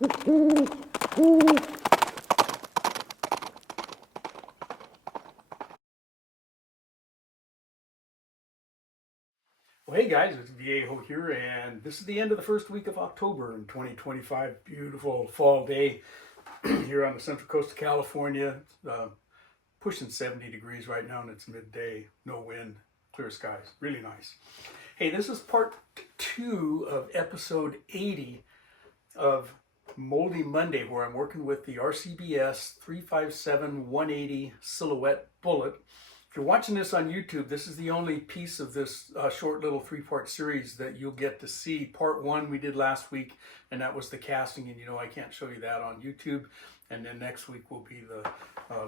Well, hey guys, it's Viejo here, and this is the end of the first week of October in 2025. Beautiful fall day here on the central coast of California. It's pushing 70 degrees right now, and it's midday, no wind, clear skies, really nice. Hey, this is part 2 of episode 80 of Moldy Monday, where I'm working with the RCBS 357-180 silhouette bullet. If you're watching this on YouTube, this is the only piece of this short little 3-part series that you'll get to see. Part 1 we did last week, and that was the casting, and you know I can't show you that on YouTube. And then next week will be the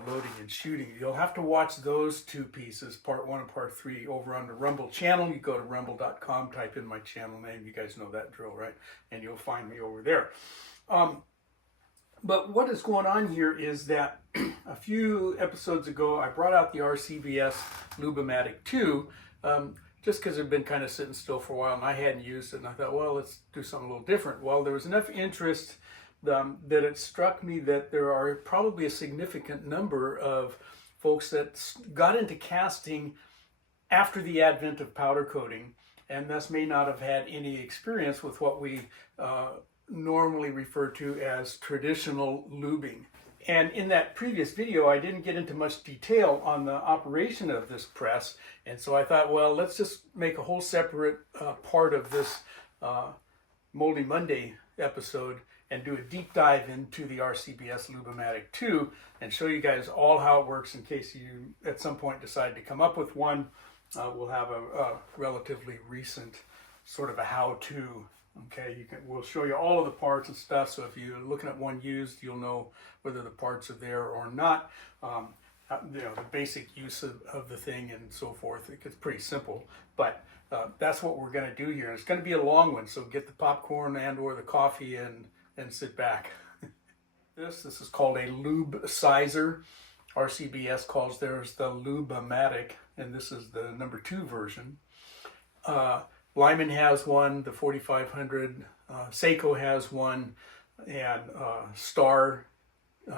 loading and shooting. You'll have to watch those 2 pieces, part 1 and part 3, over on the Rumble channel. You go to rumble.com, type in my channel name. You guys know that drill, right? And you'll find me over there. But what is going on here is that a few episodes ago, I brought out the RCBS Lube-a-Matic 2, just because it had been kind of sitting still for a while and I hadn't used it, and I thought, well, let's do something a little different. Well, there was enough interest that it struck me that there are probably a significant number of folks that got into casting after the advent of powder coating, and thus may not have had any experience with what we normally refer to as traditional lubing. And in that previous video, I didn't get into much detail on the operation of this press, and so I thought, well, let's just make a whole separate part of this Moldy Monday episode and do a deep dive into the RCBS Lube-a-Matic 2 and show you guys all how it works in case you at some point decide to come up with one. We'll have a relatively recent sort of a how-to. Okay, we'll show you all of the parts and stuff, so if you're looking at one used, you'll know whether the parts are there or not. You know, the basic use of the thing and so forth. It's pretty simple, but that's what we're going to do here. And it's going to be a long one, so get the popcorn and or the coffee and sit back. This is called a lube-sizer. RCBS calls theirs the Lubamatic, and this is the number 2 version. Lyman has one, the 4500, Seiko has one, and Star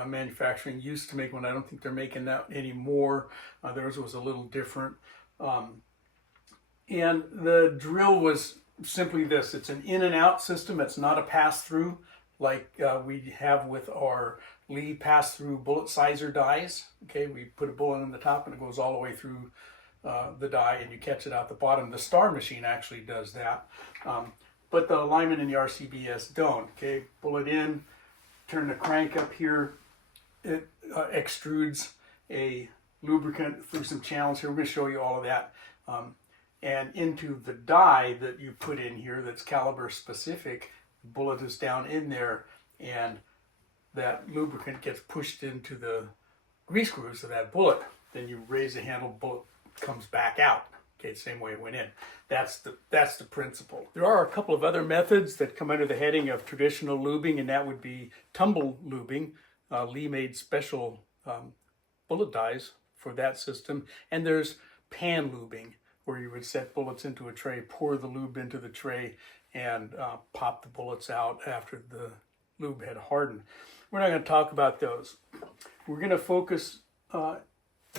Manufacturing used to make one. I don't think they're making that anymore. Theirs was a little different. And the drill was simply this. It's an in and out system. It's not a pass-through like we have with our Lee pass-through bullet sizer dies. Okay, we put a bullet in the top and it goes all the way through the die and you catch it out the bottom. The Star machine actually does that, but the Lyman and the RCBS don't. Okay, bullet in, turn the crank up here, it extrudes a lubricant through some channels here. We're going to show you all of that, and into the die that you put in here that's caliber specific. The bullet is down in there, and that lubricant gets pushed into the grease grooves of that bullet. Then you raise the handle, bullet comes back out. Okay, same way it went in. That's the principle. There are a couple of other methods that come under the heading of traditional lubing, and that would be tumble lubing. Lee made special bullet dies for that system. And there's pan lubing, where you would set bullets into a tray, pour the lube into the tray, and pop the bullets out after the lube had hardened. We're not going to talk about those. We're going to focus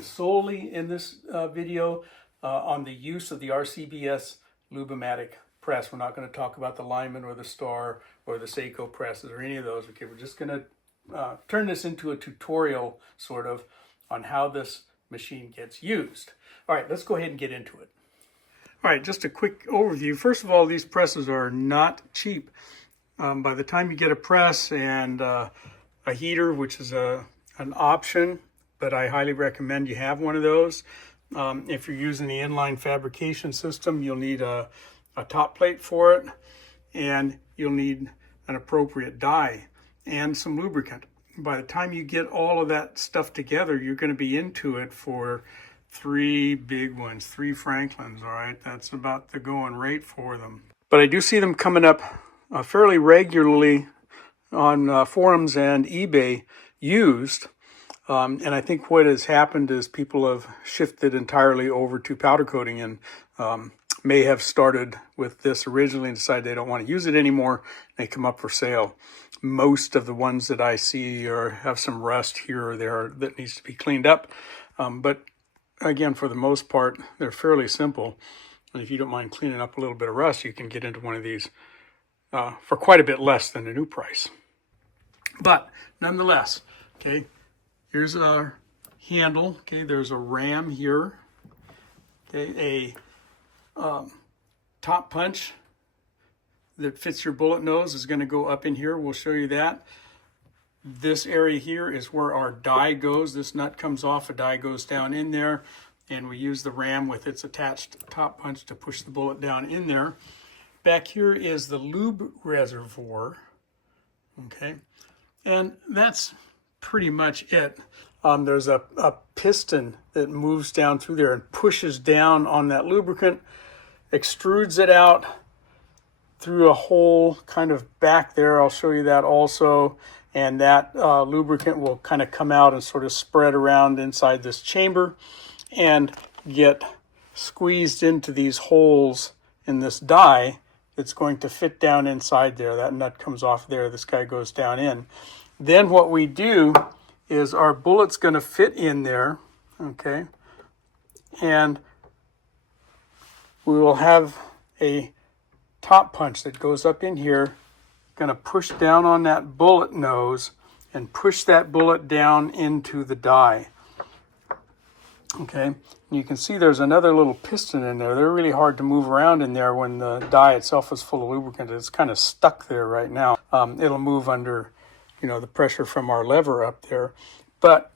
solely in this video on the use of the RCBS Lube-a-Matic press. We're not going to talk about the Lyman or the Star or the Seiko presses or any of those. Okay, we're just going to turn this into a tutorial sort of on how this machine gets used. All right, let's go ahead and get into it. All right, just a quick overview. First of all, these presses are not cheap. By the time you get a press and a heater, which is an option, but I highly recommend you have one of those. If you're using the inline fabrication system, you'll need a top plate for it, and you'll need an appropriate die and some lubricant. By the time you get all of that stuff together, you're going to be into it for 3 big ones, 3 Franklins, all right? That's about the going rate for them. But I do see them coming up fairly regularly on forums and eBay used. And I think what has happened is people have shifted entirely over to powder coating, and may have started with this originally and decided they don't want to use it anymore. They come up for sale. Most of the ones that I see have some rust here or there that needs to be cleaned up. But again, for the most part, they're fairly simple. And if you don't mind cleaning up a little bit of rust, you can get into one of these for quite a bit less than the new price. But nonetheless, okay, here's our handle. Okay, there's a ram here. Okay, a top punch that fits your bullet nose is going to go up in here. We'll show you that. This area here is where our die goes. This nut comes off, a die goes down in there, and we use the ram with its attached top punch to push the bullet down in there. Back here is the lube reservoir. Okay, and that's pretty much it. There's a piston that moves down through there and pushes down on that lubricant, extrudes it out through a hole kind of back there. I'll show you that also. And that lubricant will kind of come out and sort of spread around inside this chamber and get squeezed into these holes in this die that's going to fit down inside there. That nut comes off there. This guy goes down in. Then what we do is our bullet's going to fit in there, okay? And we will have a top punch that goes up in here, going to push down on that bullet nose and push that bullet down into the die. Okay, and you can see there's another little piston in there. They're really hard to move around in there when the die itself is full of lubricant. It's kind of stuck there right now. It'll move under, the pressure from our lever up there. But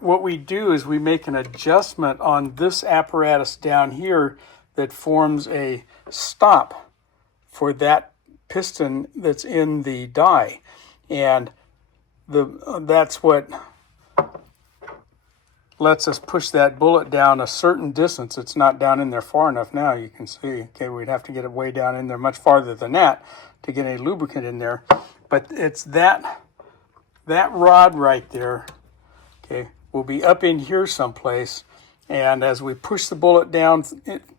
what we do is we make an adjustment on this apparatus down here that forms a stop for that piston that's in the die, and that's what lets us push that bullet down a certain distance. It's not down in there far enough now, you can see. Okay, we'd have to get it way down in there, much farther than that, to get any lubricant in there. But it's that rod right there, okay, will be up in here someplace, and as we push the bullet down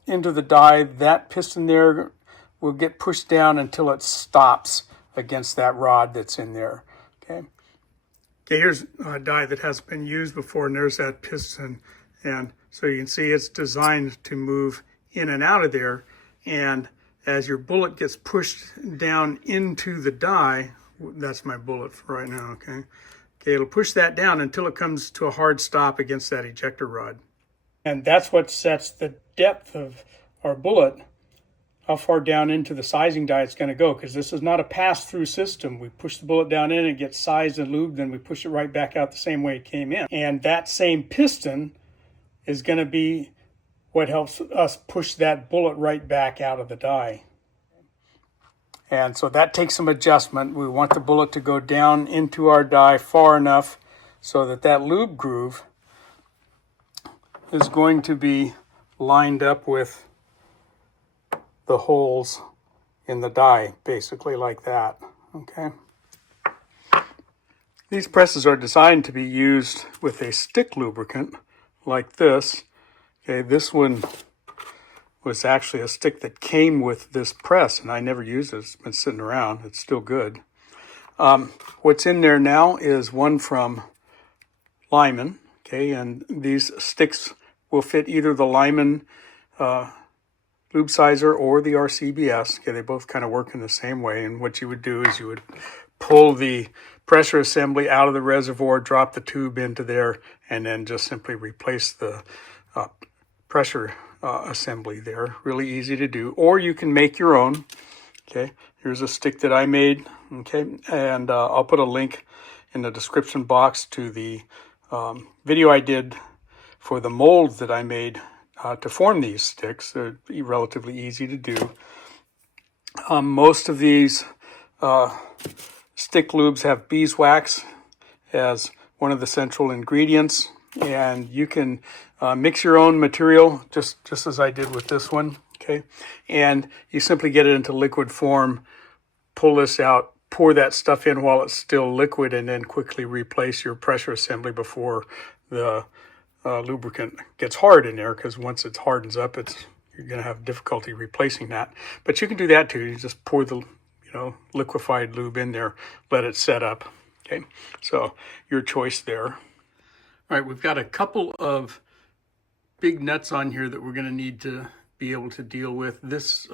into the die, that piston there will get pushed down until it stops against that rod that's in there. Okay, here's a die that hasn't been used before, and there's that piston. And so you can see it's designed to move in and out of there. And as your bullet gets pushed down into the die, that's my bullet for right now, okay? Okay, it'll push that down until it comes to a hard stop against that ejector rod. And that's what sets the depth of our bullet, how far down into the sizing die it's going to go, because this is not a pass-through system. We push the bullet down in, it gets sized and lubed, then we push it right back out the same way it came in. And that same piston is going to be what helps us push that bullet right back out of the die. And so that takes some adjustment. We want the bullet to go down into our die far enough so that that lube groove is going to be lined up with the holes in the die, basically like that, okay? These presses are designed to be used with a stick lubricant like this. Okay, this one was actually a stick that came with this press, and I never used it. It's been sitting around. It's still good. What's in there now is one from Lyman, okay, and these sticks will fit either the Lyman lube-sizer or the RCBS. Okay, they both kind of work in the same way, and what you would do is you would pull the pressure assembly out of the reservoir, drop the tube into there, and then just simply replace the pressure assembly there. Really easy to do. Or you can make your own. Okay, here's a stick that I made, okay, and I'll put a link in the description box to the video I did for the molds that I made to form these sticks. They're relatively easy to do. Most of these stick lubes have beeswax as one of the central ingredients, and you can mix your own material just as I did with this one, okay? And you simply get it into liquid form, pull this out, pour that stuff in while it's still liquid, and then quickly replace your pressure assembly before the lubricant gets hard in there, because once it hardens up, it's you're going to have difficulty replacing that. But you can do that too. You just pour the liquefied lube in there, let it set up. Okay, so your choice there. All right, we've got a couple of big nuts on here that we're going to need to be able to deal with. This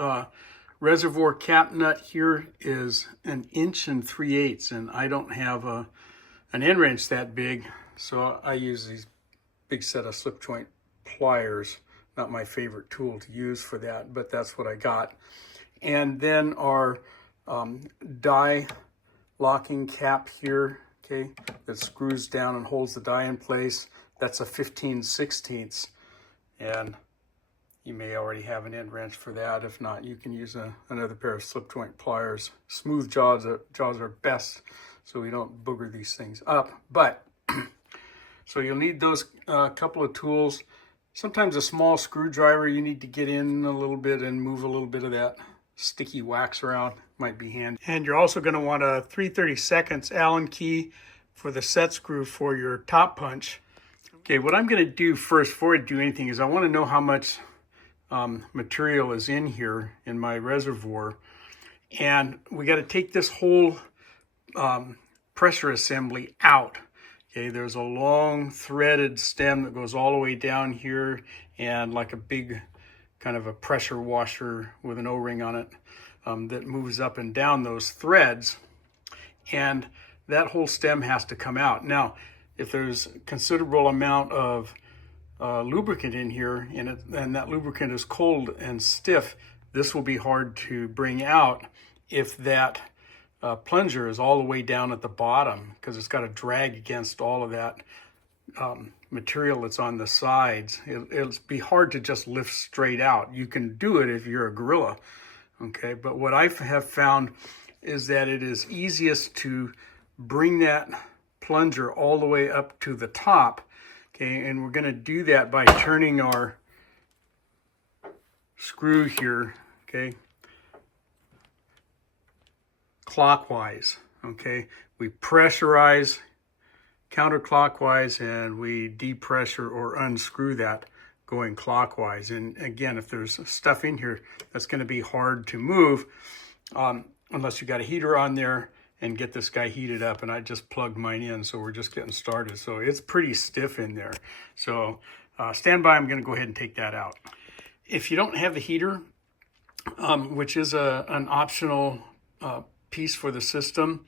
reservoir cap nut here is 1 3/8 inches, and I don't have an end wrench that big, so I use these big set of slip joint pliers. Not my favorite tool to use for that, but that's what I got. And then our die locking cap here, okay, that screws down and holds the die in place. That's a 15/16, and you may already have an end wrench for that. If not, you can use another pair of slip joint pliers. Smooth jaws are best, so we don't booger these things up. But so you'll need those couple of tools. Sometimes a small screwdriver you need to get in a little bit and move a little bit of that sticky wax around, might be handy. And you're also going to want a 3/32 Allen key for the set screw for your top punch. Okay, what I'm going to do first before I do anything is I want to know how much material is in here in my reservoir, and we got to take this whole pressure assembly out. Okay, there's a long threaded stem that goes all the way down here, and like a big kind of a pressure washer with an O-ring on it that moves up and down those threads, and that whole stem has to come out. Now, if there's a considerable amount of lubricant in here and that lubricant is cold and stiff, this will be hard to bring out if that plunger is all the way down at the bottom, because it's got to drag against all of that material that's on the sides. It'll be hard to just lift straight out. You can do it if you're a gorilla, okay? But what I have found is that it is easiest to bring that plunger all the way up to the top, okay? And we're going to do that by turning our screw here, okay, clockwise, okay? We pressurize counterclockwise and we depressure or unscrew that going clockwise. And again, if there's stuff in here, that's going to be hard to move unless you got a heater on there and get this guy heated up. And I just plugged mine in, so we're just getting started. So it's pretty stiff in there. So stand by, I'm going to go ahead and take that out. If you don't have the heater, which is an optional piece for the system,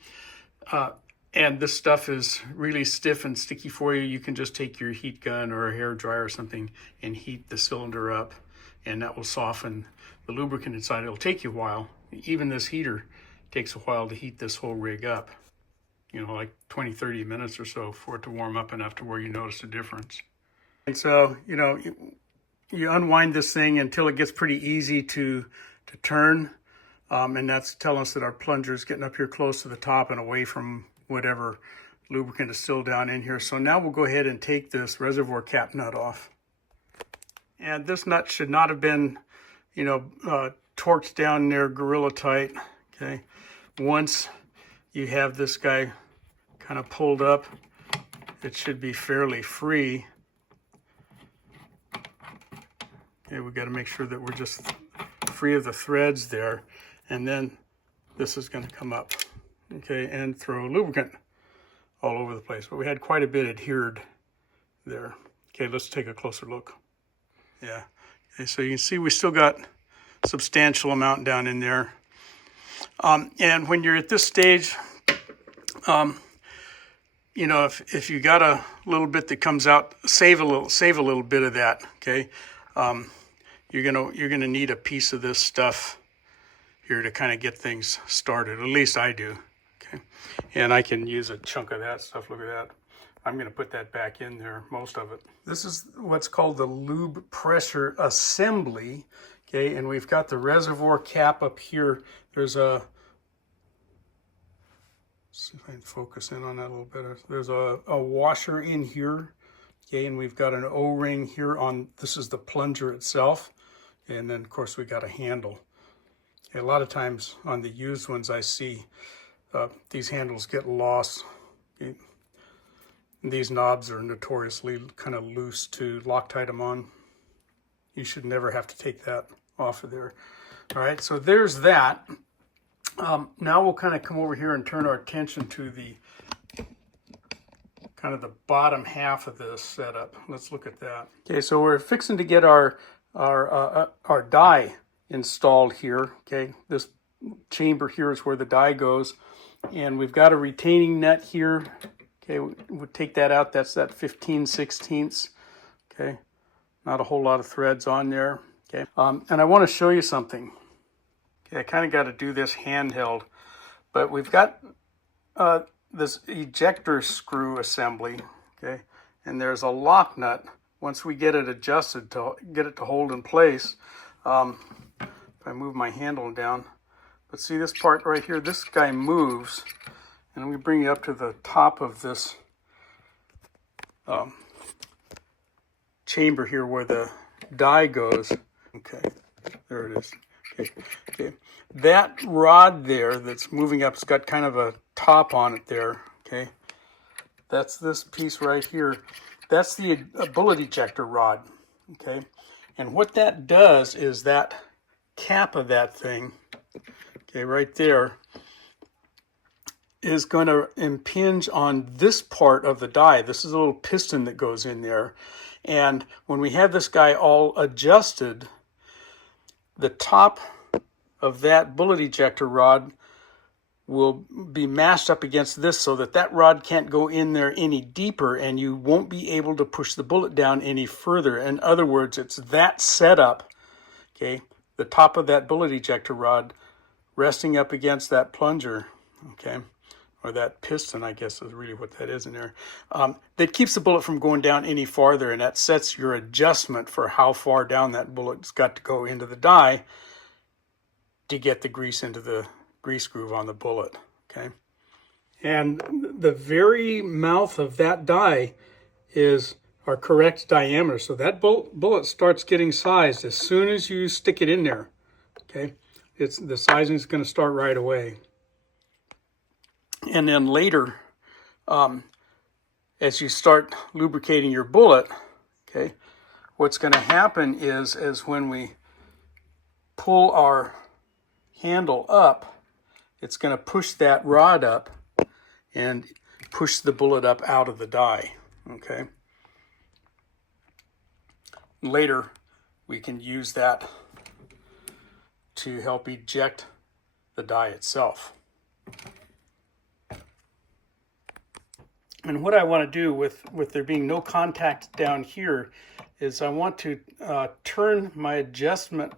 and this stuff is really stiff and sticky for you, you can just take your heat gun or a hair dryer or something and heat the cylinder up, and that will soften the lubricant inside. It'll take you a while. Even this heater takes a while to heat this whole rig up, like 20-30 minutes or so for it to warm up enough to where you notice a difference. And so you unwind this thing until it gets pretty easy to turn, and that's telling us that our plunger is getting up here close to the top and away from whatever lubricant is still down in here. So now we'll go ahead and take this reservoir cap nut off. And this nut should not have been, torqued down there gorilla tight, okay? Once you have this guy kind of pulled up, it should be fairly free. Okay, we got to make sure that we're just free of the threads there. And then this is going to come up, okay, and throw lubricant all over the place. But we had quite a bit adhered there. Okay, let's take a closer look. Yeah, okay, so you can see we still got a substantial amount down in there. And when you're at this stage, if you got a little bit that comes out, save a little bit of that, okay? You're gonna need a piece of this stuff here to kind of get things started. At least I do. Okay, and I can use a chunk of that stuff. Look at that. I'm going to put that back in there, most of it. This is what's called the lube pressure assembly. Okay, and we've got the reservoir cap up here. There's let's see if I can focus in on that a little better. There's a washer in here. Okay, and we've got an O-ring here on, this is the plunger itself. And then of course we got a handle. Okay, a lot of times on the used ones I see these handles get lost. Okay. These knobs are notoriously kind of loose to Loctite them on. you should never have to take that off of there. All right, so there's that. Now we'll kind of come over here and turn our attention to the kind of the bottom half of this setup. Let's look at that. Okay, so we're fixing to get our die installed here. Okay, this chamber here is where the die goes, and we've got a retaining nut here. Okay, we'll take that out. That's that 15/16. Okay, not a whole lot of threads on there. Okay, and I want to show you something. Okay, I kind of got to do this handheld, but we've got this ejector screw assembly. Okay, and there's a lock nut. Once we get it adjusted to get it to hold in place, if I move my handle down, but see this part right here, this guy moves, and we bring it up to the top of this chamber here where the die goes. Okay, there it is. Okay. That rod there that's moving up, it's got kind of a top on it there. Okay, that's this piece right here. That's the bullet ejector rod. Okay, and what that does is that cap of that thing, okay, right there, is going to impinge on this part of the die. This is a little piston that goes in there, and when we have this guy all adjusted, the top of that bullet ejector rod will be mashed up against this so that that rod can't go in there any deeper, and you won't be able to push the bullet down any further. In other words, it's that setup, okay, the top of that bullet ejector rod resting up against that plunger, okay, or that piston, I guess is really what that is in there, that keeps the bullet from going down any farther, and that sets your adjustment for how far down that bullet's got to go into the die to get the grease into the grease groove on the bullet. Okay, and the very mouth of that die is our correct diameter, so that bullet starts getting sized as soon as you stick it in there. Okay, it's the sizing is going to start right away. And then later, as you start lubricating your bullet, okay, what's going to happen is when we pull our handle up, it's going to push that rod up and push the bullet up out of the die. Okay. Later, we can use that to help eject the die itself. And what I want to do with there being no contact down here is I want to turn my adjustment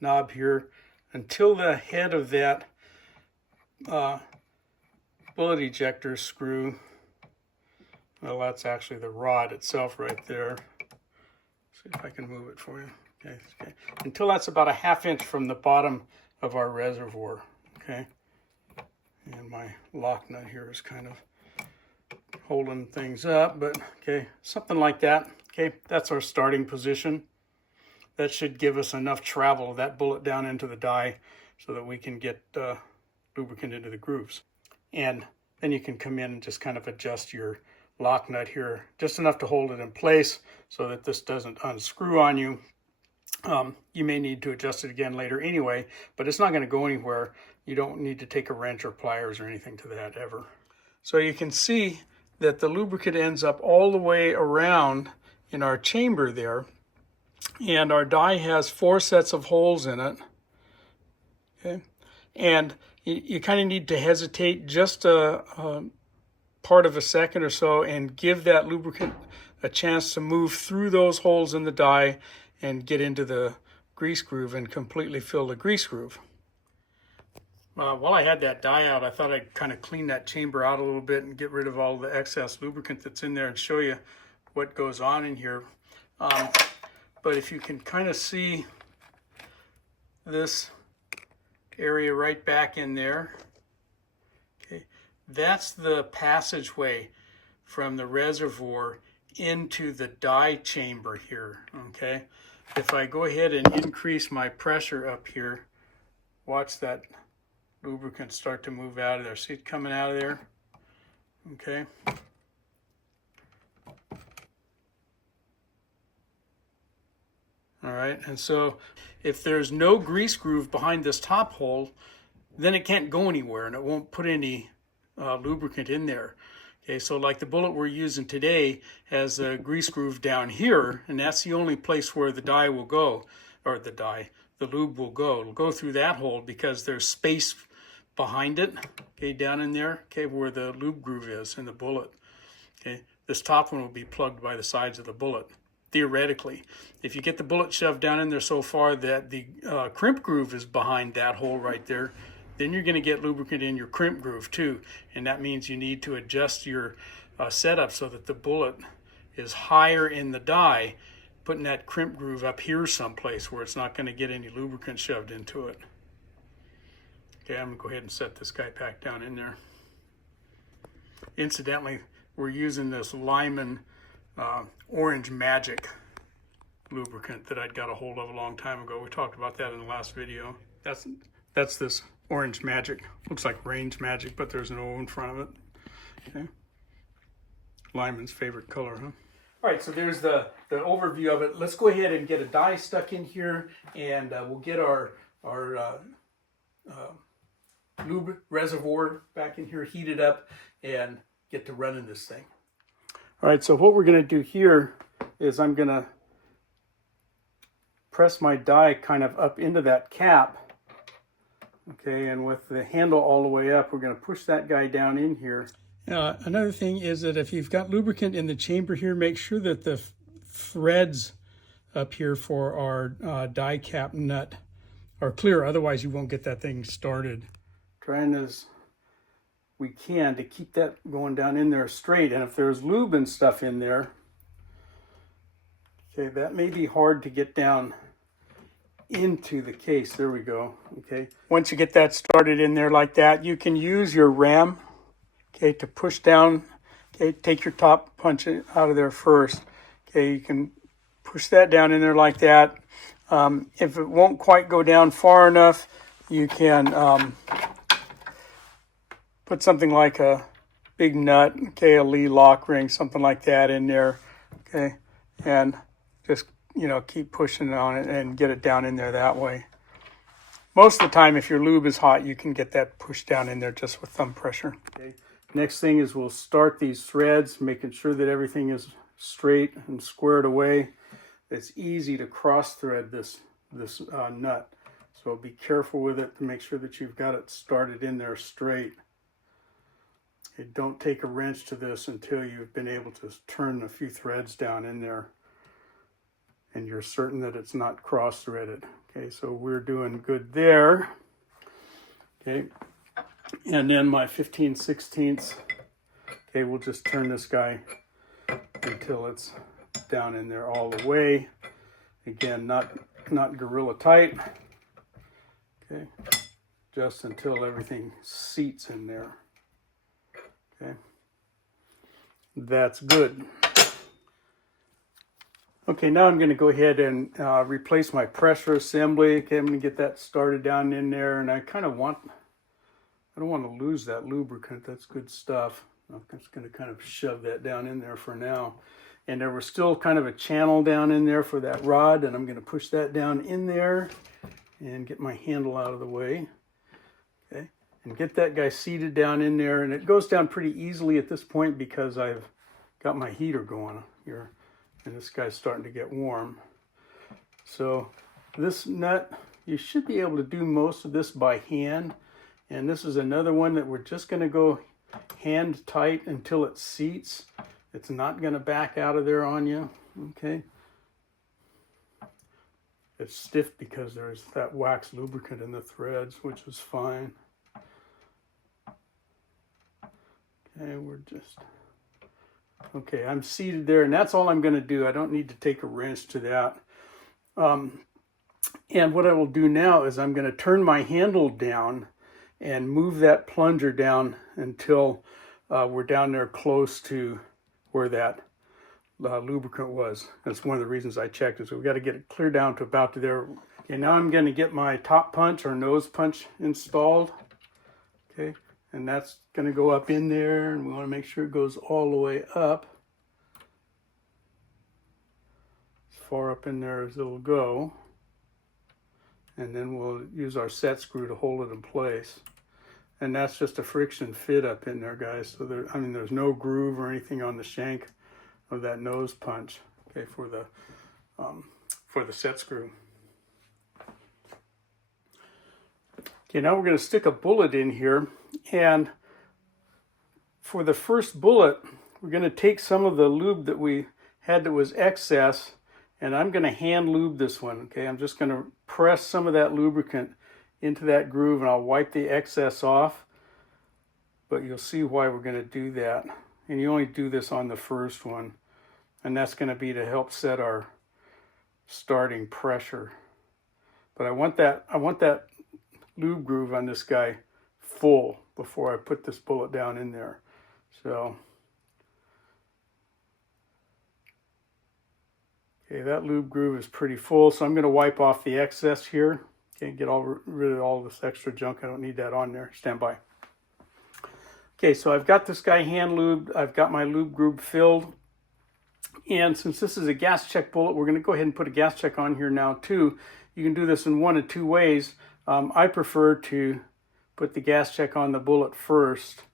knob here until the head of that bullet ejector screw, well, that's actually the rod itself right there. See if I can move it for you. Okay. Until that's about a 1/2 inch from the bottom of our reservoir. Okay. And my lock nut here is kind of holding things up, but okay, something like that. Okay, that's our starting position. That should give us enough travel of that bullet down into the die so that we can get lubricant into the grooves. And then you can come in and just kind of adjust your lock nut here, just enough to hold it in place so that this doesn't unscrew on you. You may need to adjust it again later anyway, but it's not going to go anywhere. You don't need to take a wrench or pliers or anything to that ever. So you can see that the lubricant ends up all the way around in our chamber there, and our die has 4 sets of holes in it. Okay, and you kind of need to hesitate just a part of a second or so and give that lubricant a chance to move through those holes in the die and get into the grease groove and completely fill the grease groove. While I had that die out, I thought I'd kind of clean that chamber out a little bit and get rid of all the excess lubricant that's in there and show you what goes on in here. But if you can kind of see this area right back in there, okay, that's the passageway from the reservoir into the die chamber here. Okay, if I go ahead and increase my pressure up here, watch that lubricant start to move out of there. See it coming out of there? Okay. All right, and so if there's no grease groove behind this top hole, then it can't go anywhere and it won't put any lubricant in there. Okay, so like the bullet we're using today has a grease groove down here, and that's the only place where the dye will go, or the lube will go. It'll go through that hole because there's space behind it, okay, down in there, okay, where the lube groove is in the bullet. Okay, this top one will be plugged by the sides of the bullet, theoretically. If you get the bullet shoved down in there so far that the crimp groove is behind that hole right there, then you're going to get lubricant in your crimp groove too, and that means you need to adjust your setup so that the bullet is higher in the dye, putting that crimp groove up here someplace where it's not going to get any lubricant shoved into it. Okay, I'm going to go ahead and set this guy back down in there. Incidentally, we're using this Lyman Orange Magic lubricant that I'd got a hold of a long time ago. We talked about that in the last video. That's this Orange Magic. Looks like Range Magic, but there's an O in front of it. Okay. Lyman's favorite color, huh? All right, so there's the overview of it. Let's go ahead and get a dye stuck in here, and we'll get our lube reservoir back in here heated up and get to running this thing. All right, so what we're going to do here is I'm going to press my dye kind of up into that cap. Okay, and with the handle all the way up, we're going to push that guy down in here. Another thing is that if you've got lubricant in the chamber here, make sure that the threads up here for our dye cap nut are clear, otherwise you won't get that thing started. Trying as we can to keep that going down in there straight, and if there's lube and stuff in there, okay, that may be hard to get down into the case. There we go. Okay, once you get that started in there like that, you can use your ram, okay, to push down. Okay, take your top punch out of there first. Okay, you can push that down in there like that. If it won't quite go down far enough, you can put something like a big nut, okay, a Lee lock ring, something like that in there, okay, and just, you know, keep pushing on it and get it down in there that way. Most of the time, if your lube is hot, you can get that pushed down in there just with thumb pressure. Okay. Next thing is we'll start these threads, making sure that everything is straight and squared away. It's easy to cross thread this nut, so be careful with it to make sure that you've got it started in there straight. Okay, don't take a wrench to this until you've been able to turn a few threads down in there and you're certain that it's not cross threaded. Okay, so we're doing good there. Okay, and then my 15/16, okay, we'll just turn this guy until it's down in there all the way. Again, not gorilla tight. Okay, just until everything seats in there. Okay, that's good. Okay, now I'm going to go ahead and replace my pressure assembly. Okay, I'm going to get that started down in there, and I don't want to lose that lubricant. That's good stuff. I'm just going to kind of shove that down in there for now. And there was still kind of a channel down in there for that rod, and I'm going to push that down in there and get my handle out of the way. Okay, and get that guy seated down in there, and it goes down pretty easily at this point because I've got my heater going here, and this guy's starting to get warm. So this nut, you should be able to do most of this by hand, and this is another one that we're just going to go hand tight until it seats. It's not going to back out of there on you. Okay, it's stiff because there's that wax lubricant in the threads, which is fine. Okay, okay, I'm seated there, and that's all I'm going to do. I don't need to take a wrench to that. And what I will do now is I'm going to turn my handle down and move that plunger down until we're down there close to where that lubricant was. That's one of the reasons I checked it. So we've got to get it clear down to about to there. Okay, now I'm going to get my top punch or nose punch installed. Okay, and that's going to go up in there, and we want to make sure it goes all the way up as far up in there as it'll go. And then we'll use our set screw to hold it in place. And that's just a friction fit up in there, guys. So there's no groove or anything on the shank of that nose punch, okay, for the set screw. Okay, now we're going to stick a bullet in here, and for the first bullet, we're going to take some of the lube that we had that was excess, and I'm going to hand lube this one. Okay, I'm just going to press some of that lubricant into that groove, and I'll wipe the excess off, but you'll see why we're going to do that. And you only do this on the first one, and that's going to be to help set our starting pressure. But I want that lube groove on this guy full before I put this bullet down in there. So okay, that lube groove is pretty full, so I'm going to wipe off the excess here. Okay, get rid of all this extra junk. I don't need that on there. Stand by. Okay, so I've got this guy hand lubed. I've got my lube groove filled. And since this is a gas check bullet, we're going to go ahead and put a gas check on here now too. You can do this in one of two ways. I prefer to put the gas check on the bullet first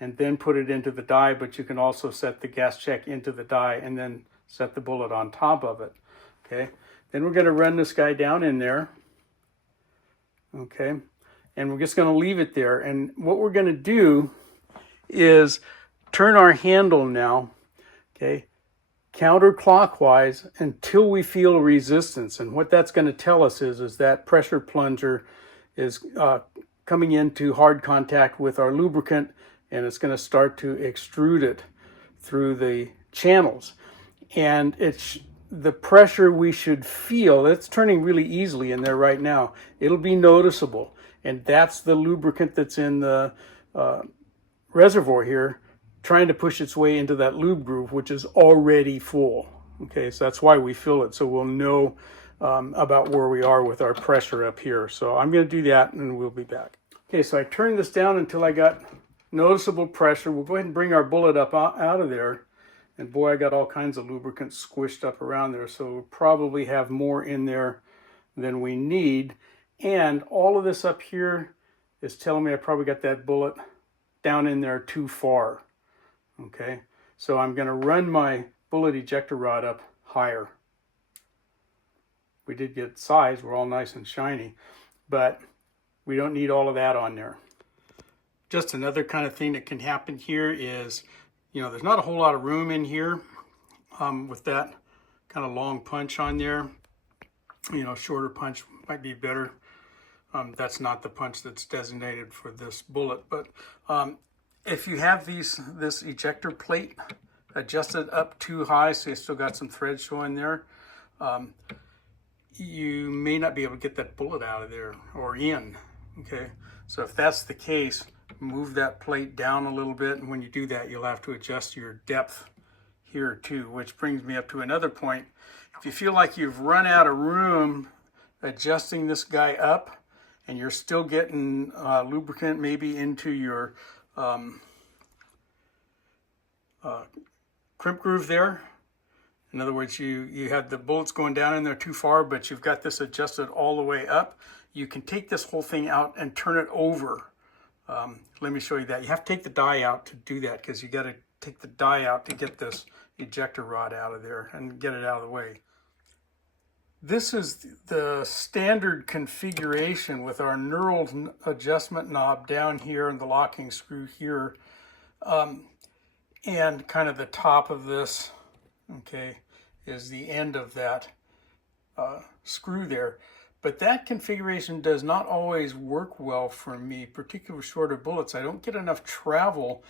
and then put it into the die, but you can also set the gas check into the die and then set the bullet on top of it. Okay, then we're going to run this guy down in there. Okay, and we're just going to leave it there. And what we're going to do is turn our handle now, okay, counterclockwise until we feel resistance. And what that's going to tell us is that pressure plunger is coming into hard contact with our lubricant, and it's going to start to extrude it through the channels. And it's the pressure we should feel. It's turning really easily in there right now. It'll be noticeable, and that's the lubricant that's in the reservoir here trying to push its way into that lube groove, which is already full. Okay, so that's why we fill it, so we'll know about where we are with our pressure up here. So I'm going to do that and we'll be back. Okay, so I turned this down until I got noticeable pressure. We'll go ahead and bring our bullet up out of there. And boy, I got all kinds of lubricant squished up around there, so we'll probably have more in there than we need. And all of this up here is telling me I probably got that bullet down in there too far. Okay, so I'm going to run my bullet ejector rod up higher. We did get size, we're all nice and shiny, but we don't need all of that on there. Just another kind of thing that can happen here is, you know, there's not a whole lot of room in here with that kind of long punch on there. You know, shorter punch might be better. That's not the punch that's designated for this bullet, but if you have this ejector plate adjusted up too high, so you still got some thread showing there, you may not be able to get that bullet out of there or in. Okay, so if that's the case, move that plate down a little bit, and when you do that, you'll have to adjust your depth here too, which brings me up to another point. If you feel like you've run out of room adjusting this guy up and you're still getting lubricant maybe into your crimp groove there, in other words, you had the bullets going down in there too far, but you've got this adjusted all the way up, you can take this whole thing out and turn it over. Let me show you that. You have to take the die out to do that, because you got to take the die out to get this ejector rod out of there and get it out of the way. This is the standard configuration with our knurled adjustment knob down here and the locking screw here, and kind of the top of this, okay, is the end of that screw there. But that configuration does not always work well for me, particularly with shorter bullets. I don't get enough travel,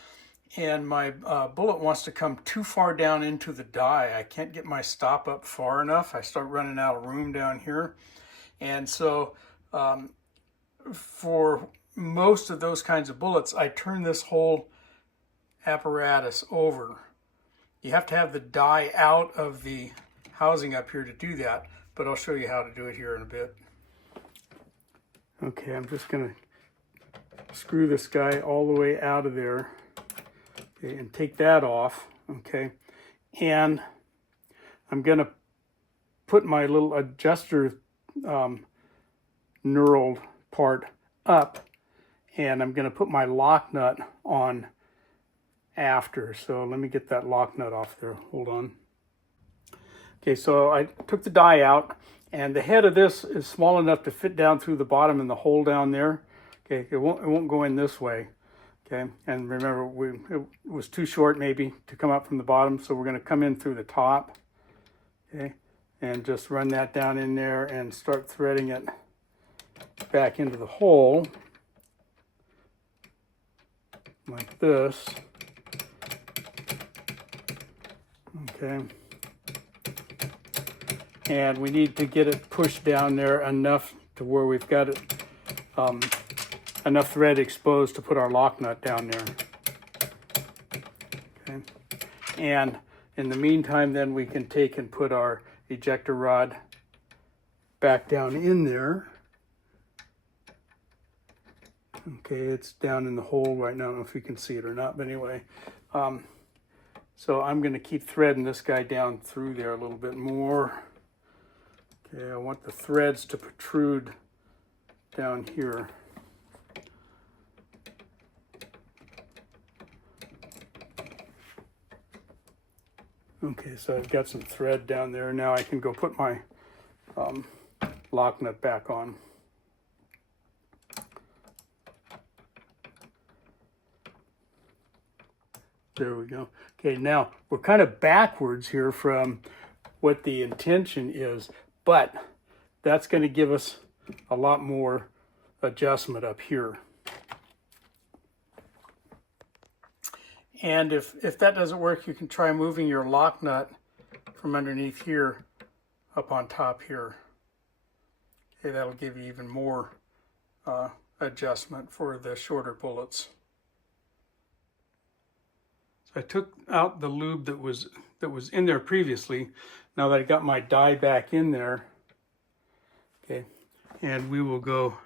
and my bullet wants to come too far down into the die. I can't get my stop up far enough. I start running out of room down here. And so for most of those kinds of bullets, I turn this whole apparatus over. You have to have the die out of the housing up here to do that, but I'll show you how to do it here in a bit. Okay, I'm just going to screw this guy all the way out of there, okay, and take that off, okay, and I'm going to put my little adjuster knurled part up, and I'm going to put my lock nut on after. So let me get that lock nut off there. Hold on. Okay, so I took the die out, and the head of this is small enough to fit down through the bottom in the hole down there. Okay, it won't go in this way. Okay, and remember, it was too short maybe to come up from the bottom, so we're going to come in through the top. Okay, and just run that down in there and start threading it back into the hole like this. Okay, and we need to get it pushed down there enough to where we've got it enough thread exposed to put our lock nut down there. Okay, and in the meantime, then we can take and put our ejector rod back down in there. Okay, it's down in the hole right now. I don't know if you can see it or not, but anyway. So I'm going to keep threading this guy down through there a little bit more. Okay, I want the threads to protrude down here. Okay, so I've got some thread down there. Now I can go put my lock nut back on. There we go. Okay, now we're kind of backwards here from what the intention is, but that's going to give us a lot more adjustment up here. And if that doesn't work, you can try moving your lock nut from underneath here up on top here. Okay, that'll give you even more adjustment for the shorter bullets. So I took out the lube that was in there previously. Now that I got my die back in there, okay, and we will go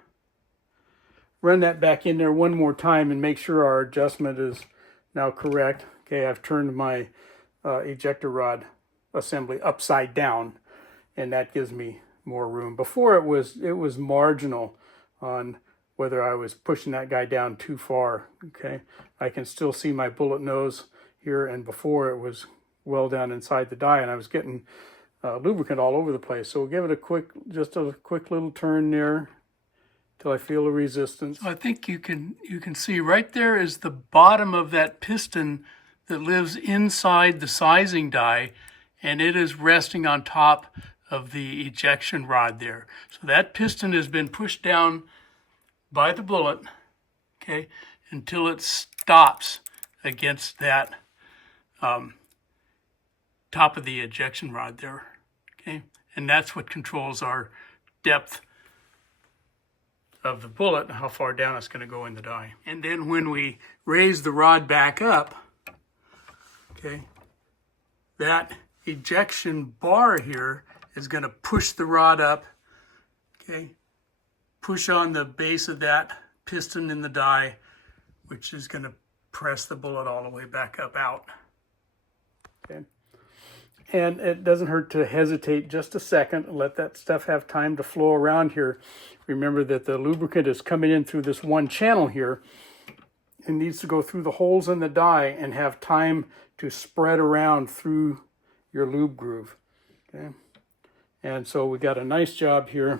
run that back in there one more time and make sure our adjustment is now correct. Okay, I've turned my ejector rod assembly upside down, and that gives me more room. Before it was marginal on whether I was pushing that guy down too far. Okay, I can still see my bullet nose here, and before it was well down inside the die, and I was getting lubricant all over the place. So we'll give it just a quick little turn there till I feel a resistance. So I think you can see right there is the bottom of that piston that lives inside the sizing die, and it is resting on top of the ejection rod there. So that piston has been pushed down by the bullet, okay, until it stops against that top of the ejection rod there, okay? And that's what controls our depth of the bullet and how far down it's going to go in the die. And then when we raise the rod back up, okay, that ejection bar here is going to push the rod up, okay, push on the base of that piston in the die, which is going to press the bullet all the way back up out. Okay. And it doesn't hurt to hesitate just a second and let that stuff have time to flow around here. Remember that the lubricant is coming in through this one channel here. It needs to go through the holes in the die and have time to spread around through your lube groove. Okay. And so we got a nice job here.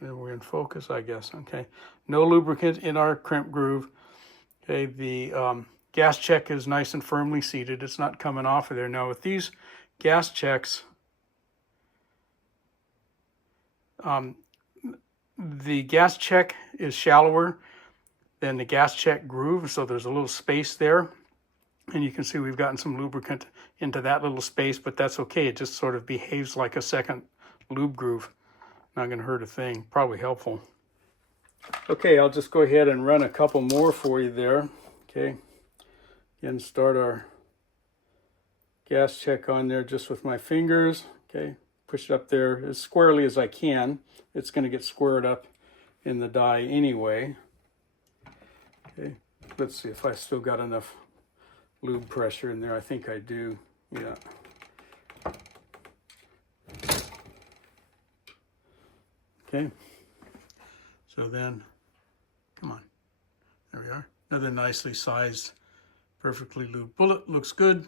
We're in focus, I guess. Okay. No lubricant in our crimp groove. Okay, the gas check is nice and firmly seated. It's not coming off of there. Now with these gas checks, the gas check is shallower than the gas check groove, so there's a little space there. And you can see we've gotten some lubricant into that little space, but that's okay. It just sort of behaves like a second lube groove. Not going to hurt a thing. Probably helpful. Okay, I'll just go ahead and run a couple more for you there. Okay, again, start our gas check on there just with my fingers. Okay, push it up there as squarely as I can. It's going to get squared up in the die anyway. Okay, let's see if I still got enough lube pressure in there. I think I do, yeah. Okay, so then, come on, there we are. Another nicely sized, perfectly lubed bullet, looks good.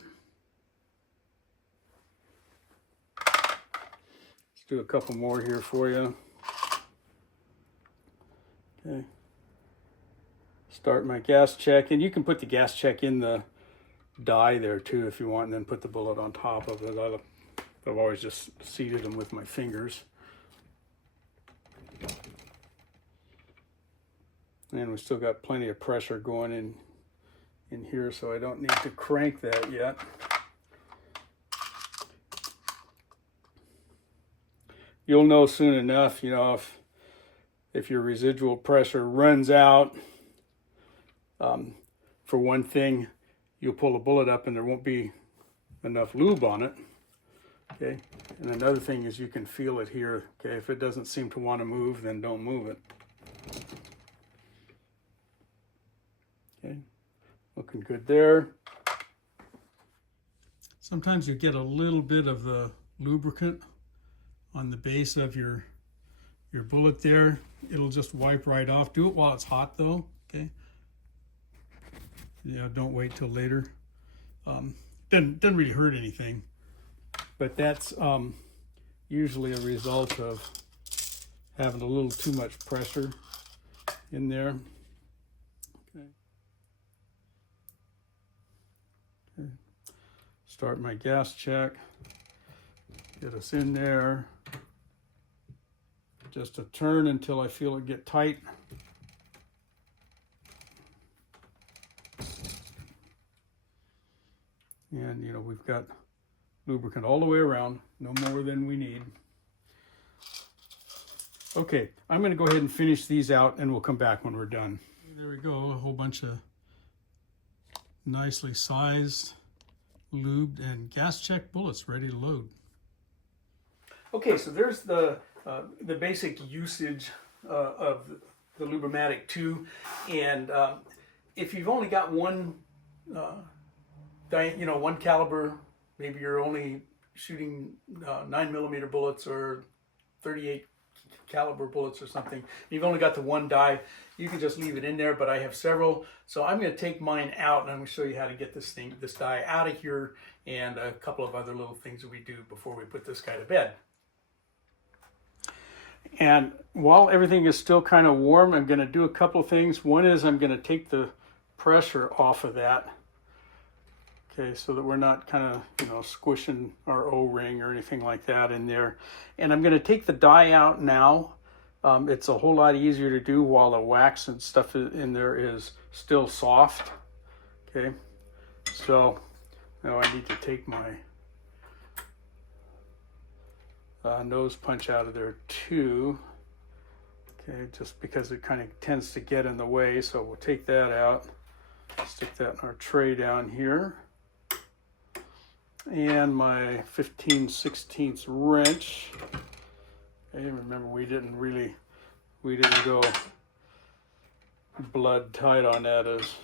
Let's do a couple more here for you. Okay, start my gas check, and you can put the gas check in the die there too if you want, and then put the bullet on top of it. I've always just seated them with my fingers. And we still got plenty of pressure going in here, so I don't need to crank that yet. You'll know soon enough, you know, if your residual pressure runs out. For one thing, you'll pull a bullet up and there won't be enough lube on it. Okay, and another thing is you can feel it here. Okay, if it doesn't seem to want to move, then don't move it. Okay, looking good there. Sometimes you get a little bit of the lubricant on the base of your bullet there. It'll just wipe right off. Do it while it's hot though, okay? Yeah, don't wait till later. Doesn't really hurt anything, but that's usually a result of having a little too much pressure in there. Okay. Okay. Start my gas check. Get us in there. Just a turn until I feel it get tight. And you know, we've got lubricant all the way around, no more than we need. Okay, I'm going to go ahead and finish these out and we'll come back when we're done. There we go, a whole bunch of nicely sized, lubed, and gas check bullets ready to load. Okay, so there's the basic usage of the Lube-a-Matic 2, and if you've only got one one caliber, maybe you're only shooting 9mm bullets or 38 caliber bullets or something, you've only got the one die, you can just leave it in there, but I have several, so I'm going to take mine out and I'm going to show you how to get this die out of here, and a couple of other little things that we do before we put this guy to bed. And while everything is still kind of warm, I'm going to do a couple of things. One is I'm going to take the pressure off of that. Okay, so that we're not kind of, you know, squishing our O-ring or anything like that in there. And I'm going to take the die out now. It's a whole lot easier to do while the wax and stuff in there is still soft. Okay, so now I need to take my nose punch out of there too. Okay, just because it kind of tends to get in the way. So we'll take that out, stick that in our tray down here. And my 15/16 wrench. Okay, remember we didn't go blood tight on that, as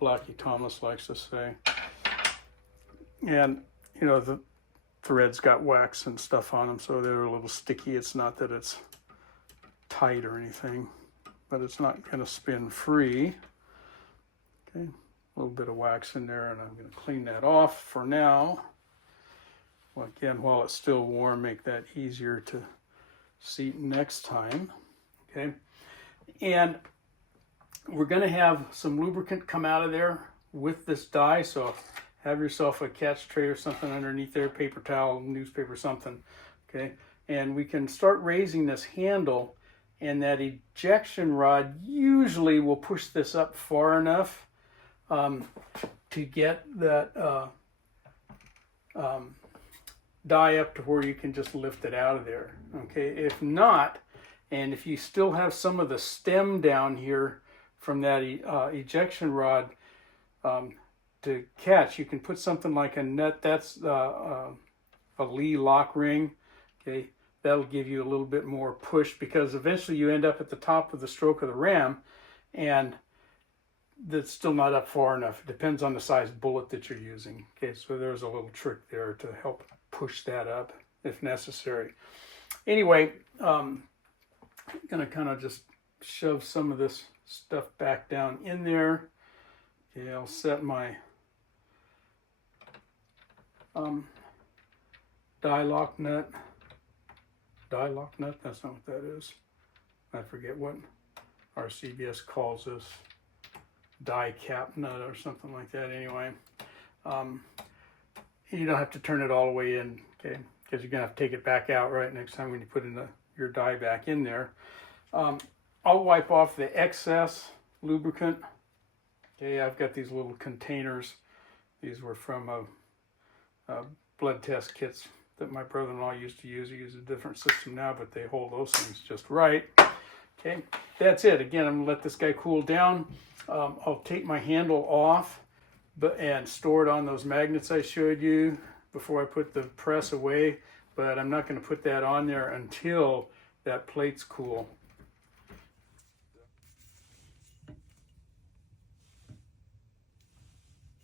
Blackie Thomas likes to say. And you know, the threads got wax and stuff on them, so they're a little sticky. It's not that it's tight or anything, but it's not going to spin free. Okay, a little bit of wax in there, and I'm going to clean that off for now. Well, again, while it's still warm, make that easier to seat next time. Okay, and we're going to have some lubricant come out of there with this die, so have yourself a catch tray or something underneath there, paper towel, newspaper, something. Okay, and we can start raising this handle, and that ejection rod usually will push this up far enough to get that die up to where you can just lift it out of there. Okay, if not, and if you still have some of the stem down here from that ejection rod to catch, you can put something like a nut. That's a Lee lock ring. Okay, that'll give you a little bit more push, because eventually you end up at the top of the stroke of the ram, and that's still not up far enough. It depends on the size bullet that you're using. Okay, so there's a little trick there to help push that up if necessary. Anyway, I'm gonna kind of just shove some of this stuff back down in there. Okay, I'll set my die lock nut. Die lock nut? That's not what that is. I forget what RCBS calls this. Die cap nut or something like that. Anyway, you don't have to turn it all the way in, okay? Because you're gonna have to take it back out right next time when you put your die back in there. I'll wipe off the excess lubricant. Okay, I've got these little containers. These were from blood test kits that my brother-in-law used to use. He uses a different system now, but they hold those things just right. Okay, that's it. Again, I'm gonna let this guy cool down. I'll take my handle off and store it on those magnets I showed you before I put the press away, but I'm not going to put that on there until that plate's cool.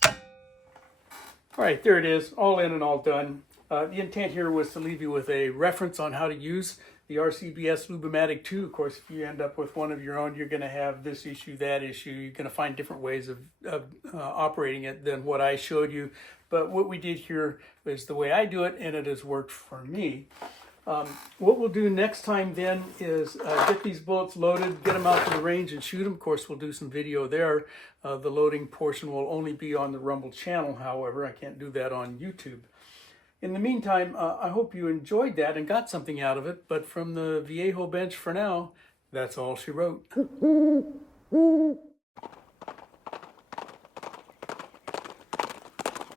All right, there it is, all in and all done. The intent here was to leave you with a reference on how to use the RCBS Lube-a-Matic 2. Of course, if you end up with one of your own, you're going to have this issue, that issue. You're going to find different ways of operating it than what I showed you. But what we did here is the way I do it, and it has worked for me. What we'll do next time then is get these bullets loaded, get them out to the range and shoot them. Of course, we'll do some video there. The loading portion will only be on the Rumble channel, however. I can't do that on YouTube. In the meantime, I hope you enjoyed that and got something out of it. But from the Viejo bench for now, that's all she wrote.